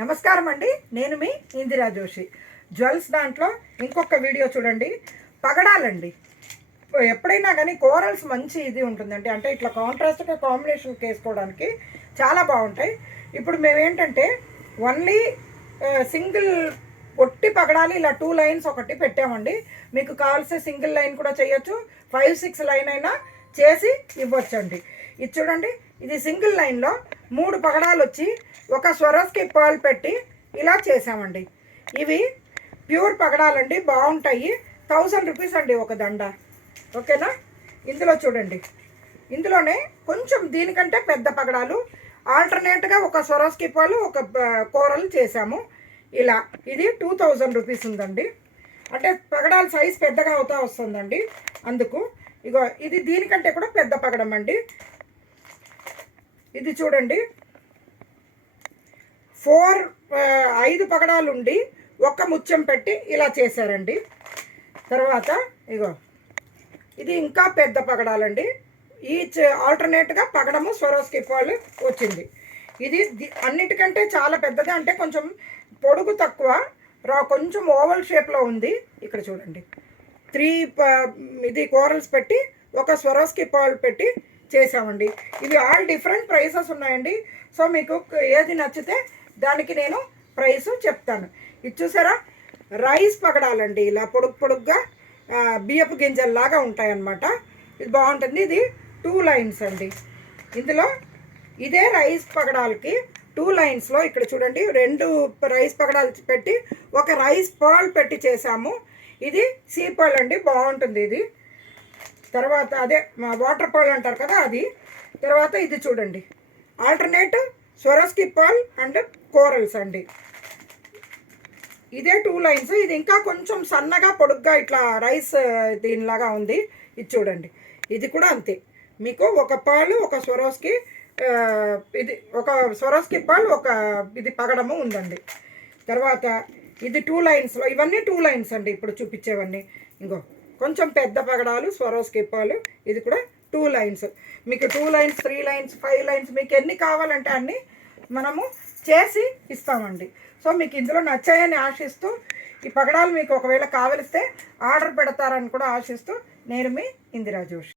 నమస్కారం అండి, నేను మీ ఇందిరా జోషి. జ్యువెల్స్ దాంట్లో ఇంకొక వీడియో చూడండి. పగడాలండి. ఎప్పుడైనా కానీ కోరల్స్ మంచి ఇది ఉంటుందండి, అంటే ఇట్లా కాంట్రాస్ట్గా కాంబినేషన్ వేసుకోవడానికి చాలా బాగుంటాయి. ఇప్పుడు మేమేంటంటే ఓన్లీ సింగిల్ ఒట్టి పగడాలి ఇలా 2 లైన్స్ ఒకటి పెట్టామండి. మీకు కావాల్సిన సింగిల్ లైన్ కూడా చేయొచ్చు, 5-6 లైన్ అయినా చేసి ఇవ్వచ్చండి. ఇది చూడండి, ఇది సింగిల్ లైన్లో 3 పగడాలు వచ్చి ఒక స్వరోస్కి పర్ల్ పెట్టి ఇలా చేసామండి. ఇవి ప్యూర్ పగడాలండి, బాగుంటాయి. 1000 రూపీస్ అండి ఒక దండ, ఓకేనా. ఇందులో చూడండి, ఇందులోనే కొంచెం దీనికంటే పెద్ద పగడాలు ఆల్టర్నేట్గా ఒక స్వరోస్కి పర్ల్ ఒక కూరలు చేసాము. ఇలా ఇది 2000 రూపీస్ ఉందండి. అంటే పగడాల సైజ్ పెద్దగా అవుతా వస్తుందండి, అందుకు. ఇగో ఇది దీనికంటే కూడా పెద్ద పగడం అండి. ఇది చూడండి, 5 పగడాలు ఉండి ఒక్క ముత్యం పెట్టి ఇలా చేశారండి. తర్వాత ఇగో ఇది ఇంకా పెద్ద పగడాలండి. ఈచ్ ఆల్టర్నేట్గా పగడము స్వరోస్కి పర్ల్ వచ్చింది. ఇది అన్నిటికంటే చాలా పెద్దది, అంటే కొంచెం పొడుగు తక్కువ, కొంచెం ఓవల్ షేప్లో ఉంది. ఇక్కడ చూడండి, 3 ఇది కోరల్స్ పెట్టి ఒక స్వరోస్కి పర్ల్ పెట్టి చేసామండి. ఇవి ఆల్ డిఫరెంట్ ప్రైసెస్ ఉన్నాయండి. సో మీకు ఏది నచ్చితే దానికి నేను ప్రైస్ చెప్తాను. ఇది చూసారా, రైస్ పగడాలండి. ఇలా పొడుగ్గా బియ్యపు గింజల్లాగా ఉంటాయన్నమాట. ఇది బాగుంటుంది. ఇది 2 లైన్స్ అండి. ఇందులో ఇదే రైస్ పగడాలకి 2 లైన్స్లో ఇక్కడ చూడండి 2 రైస్ పగడాలు పెట్టి ఒక రైస్ పర్ల్ పెట్టి చేసాము. ఇది సీ పర్ల్ అండి, బాగుంటుంది ఇది. తర్వాత అదే వాటర్ పర్ల్ అంటారు కదా, అది. తర్వాత ఇది చూడండి, alternate Swarovski pearl and corals అండి. ఇదే 2 లైన్స్. ఇది ఇంకా కొంచెం సన్నగా పొడుగ్గా ఇట్లా రైస్ దీనిలాగా ఉంది. ఇది చూడండి, ఇది కూడా అంతే. మీకు ఒక పర్ల్ ఒక స్వరోస్కి ఇది ఒక స్వరోస్కి పర్ల్ ఒక ఇది పగడము ఉందండి. తర్వాత ఇది 2 లైన్స్లో, ఇవన్నీ 2 లైన్స్ అండి ఇప్పుడు చూపించేవన్నీ. ఇంకో కొంచెం పెద్ద పగడాలు స్వరోస్కి పర్ల్, ఇది కూడా 2 లైన్స్. మీకు 2 లైన్స్ 3 లైన్స్ 5 లైన్స్ మీకు ఎన్ని కావాలంటే అన్నీ మనము చేసి ఇస్తామండి. సో మీకు ఇందులో నచ్చాయని ఆశిస్తూ, ఈ పగడాలు మీకు ఒకవేళ కావలిస్తే ఆర్డర్ పెడతారని కూడా ఆశిస్తూ, నేను మీ ఇందిరా జోషి.